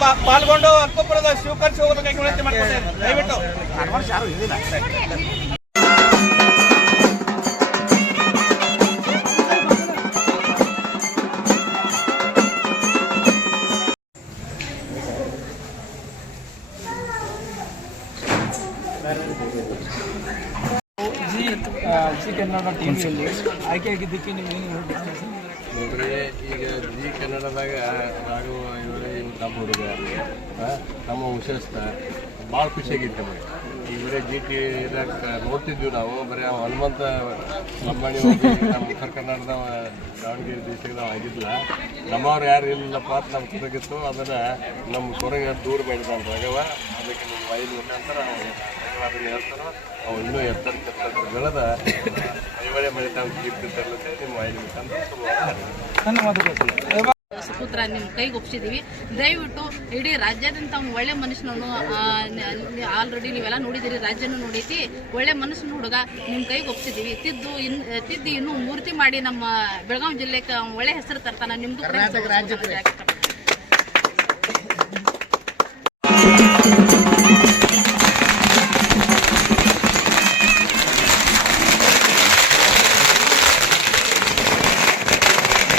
ಪಾ- ಪಾಲ್ಗೊಂಡು ಅಕ್ಕಪುರದ ಸ್ವೀಕರಿಸಿ ಹೋಗೋದಕ್ಕೆ ವಿನಂತಿ ಮಾಡ್ಕೊಳ್ತೇನೆ ದಯವಿಟ್ಟು ಜಿ ಆ, ಜಿ ಕನ್ನಡ ಟಿವಿಯಲ್ಲಿ ಆಯ್ಕೆಯಾಗಿದ್ದಕ್ಕೆ ನೀವು ಏನು ಹೇಳ್ಬೇಕು ನೋಡ್ರಿ ಈಗ ಜಿ ಕನ್ನಡದಾಗ ರಾಘವ ಇವರೇ ನಮ್ಮ ಹುಡುಗ. ನಮ್ಮ ವಿಶೇಷ ಭಾಳ ಖುಷಿಯಾಗಿತ್ತು ನಮಗೆ. ಈ ಬರೀ ಜಿ ಟಿ ನೋಡ್ತಿದ್ವಿ ನಾವು, ಬರೀ ಹನುಮಂತ ಲಂಬಾಣಿ ನಮ್ಮ ಉತ್ತರ ಕನ್ನಡದ ದಾವಣಗೆರೆ ಡಿಸ್ಟ್ರಿಕ್ಟ್ ಆಗಿದ್ಲ. ನಮ್ಮವ್ರು ಯಾರು ಇಲ್ಲಪ್ಪ ಅಂತ ನಮ್ಗೆ ಗೊತ್ತಾಗಿತ್ತು. ಅದನ್ನು ನಮ್ಮ ಕೊರಗೆ ದೂರ ಮಾಡಿದ ರಾಘವ. ಅದಕ್ಕೆ ನಿಮ್ಮ ವೈದ್ಯ ಮುಖಾಂತರ ಅವ್ರು ಅದನ್ನು ಹೇಳ್ತಾರೋ ಅವು ಇನ್ನೂ ಎತ್ತರಕ್ಕೆ ಬೆಳೆದ ನಿಮ್ಮ ಸುಪುತ್ರ ನಿಮ್ಮ ಕೈಗೆ ಒಪ್ಸಿದೀವಿ. ದಯವಿಟ್ಟು ಇಡೀ ರಾಜ್ಯಾದ್ಯಂತ ಅವ್ನು ಒಳ್ಳೆ ಮನುಷ್ಯನವನು ಆಲ್ರೆಡಿ ನೀವೆಲ್ಲ ನೋಡಿದಿರಿ ರಾಜ್ಯನೂ ನೋಡೈತಿ ಒಳ್ಳೆ ಮನುಷ್ಯನ ಹುಡುಗ ನಿಮ್ಮ ಕೈಗೆ ಒಪ್ಸಿದೀವಿ. ತಿದ್ದು ಇನ್, ತಿದ್ದು ಇನ್ನೂ ಮೂರ್ತಿ ಮಾಡಿ ನಮ್ಮ ಬೆಳಗಾವಿ ಜಿಲ್ಲೆಗೆ ಒಳ್ಳೆ ಹೆಸರು ತರ್ತಾನ ತರ್ತಾನೆ.